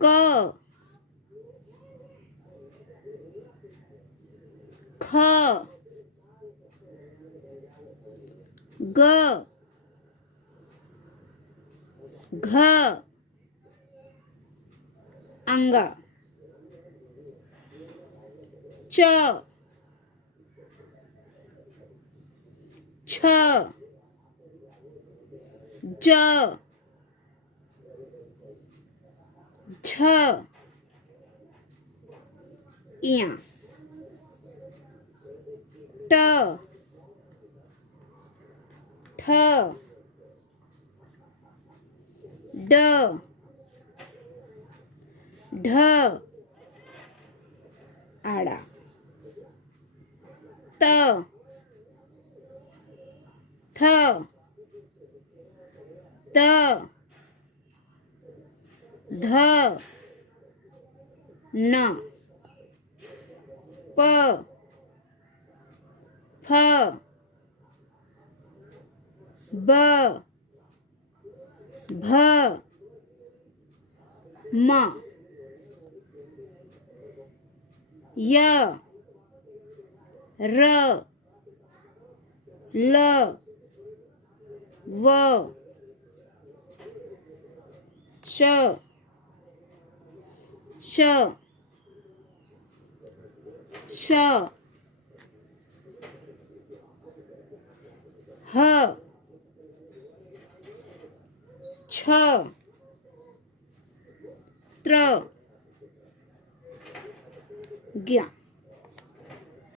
ક ખ ગ ઘ અંગ ચ છ જ ઝ યા ટ ઠ ડ ઢ આડા ત થ ત ધ ન પ ફ બ ભ મ ય ર લ વ શ શ શ હ છ ત્ર જ્ઞ